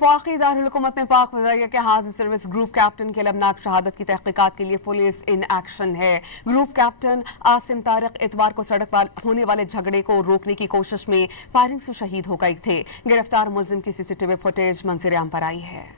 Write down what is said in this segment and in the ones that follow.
वफाकी दारुल हुकूमत में पाक वज़ाइया के हाज़िर सर्विस ग्रुप कैप्टन के लबनाक शहादत की तहकीकात के लिए पुलिस इन एक्शन है। ग्रुप कैप्टन आसिम तारिक इतवार को सड़क पर होने वाले झगड़े को रोकने की कोशिश में फायरिंग से शहीद हो गए थे। गिरफ्तार मुलजिम की सीसीटीवी फुटेज मंजर आम पर आई है।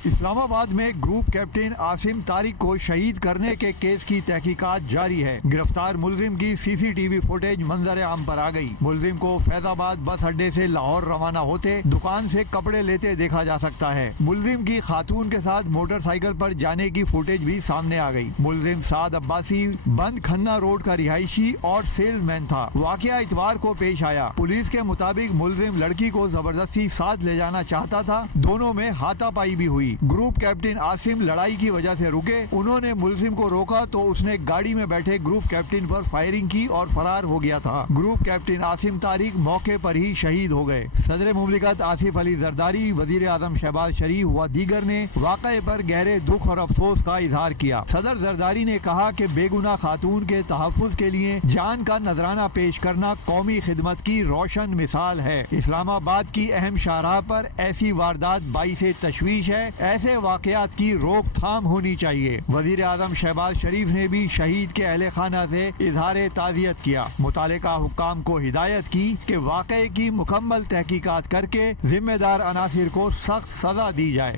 इस्लामाबाद में ग्रुप कैप्टन आसिम तारिक को शहीद करने के केस की तहकीकात जारी है। गिरफ्तार मुलजिम की सीसीटीवी फुटेज मंजर आम पर आ गई। मुलजिम को फैजाबाद बस अड्डे से लाहौर रवाना होते दुकान से कपड़े लेते देखा जा सकता है। मुलजिम की खातून के साथ मोटरसाइकिल पर जाने की फुटेज भी सामने आ गई। मुलजिम साद अब्बासी बंद खन्ना रोड का रिहायशी और सेल्समैन था। वाकया इतवार को पेश आया। पुलिस के मुताबिक मुलजिम लड़की को जबरदस्ती साथ ले जाना चाहता था। दोनों में हाथापाई भी हुई। ग्रुप कैप्टन आसिम लड़ाई की वजह से रुके। उन्होंने मुलजिम को रोका तो उसने गाड़ी में बैठे ग्रुप कैप्टन पर फायरिंग की और फरार हो गया था। ग्रुप कैप्टन आसिम तारिक मौके पर ही शहीद हो गए। सदर मुमलिकत आसिफ अली जरदारी, वजीर आजम शहबाज शरीफ व दीगर ने वाक़े पर गहरे दुख और अफसोस का इजहार किया। सदर जरदारी ने कहा कि बेगुनाह खातून के तहफ़्फ़ुज़ के लिए जान का नजराना पेश करना कौमी खिदमत की रोशन मिसाल है। इस्लामाबाद की अहम शाहराह पर ऐसी वारदात बाइसे तशवीश है। ऐसे वाकयात की रोकथाम होनी चाहिए। वजीर आजम शहबाज शरीफ ने भी शहीद के अहले खाना से इजहार ताज़ियत किया। मुतालिका हुक्काम को हिदायत की कि वाक़े की मुकम्मल तहकीकात करके जिम्मेदार अनासिर को सख्त सजा दी जाए।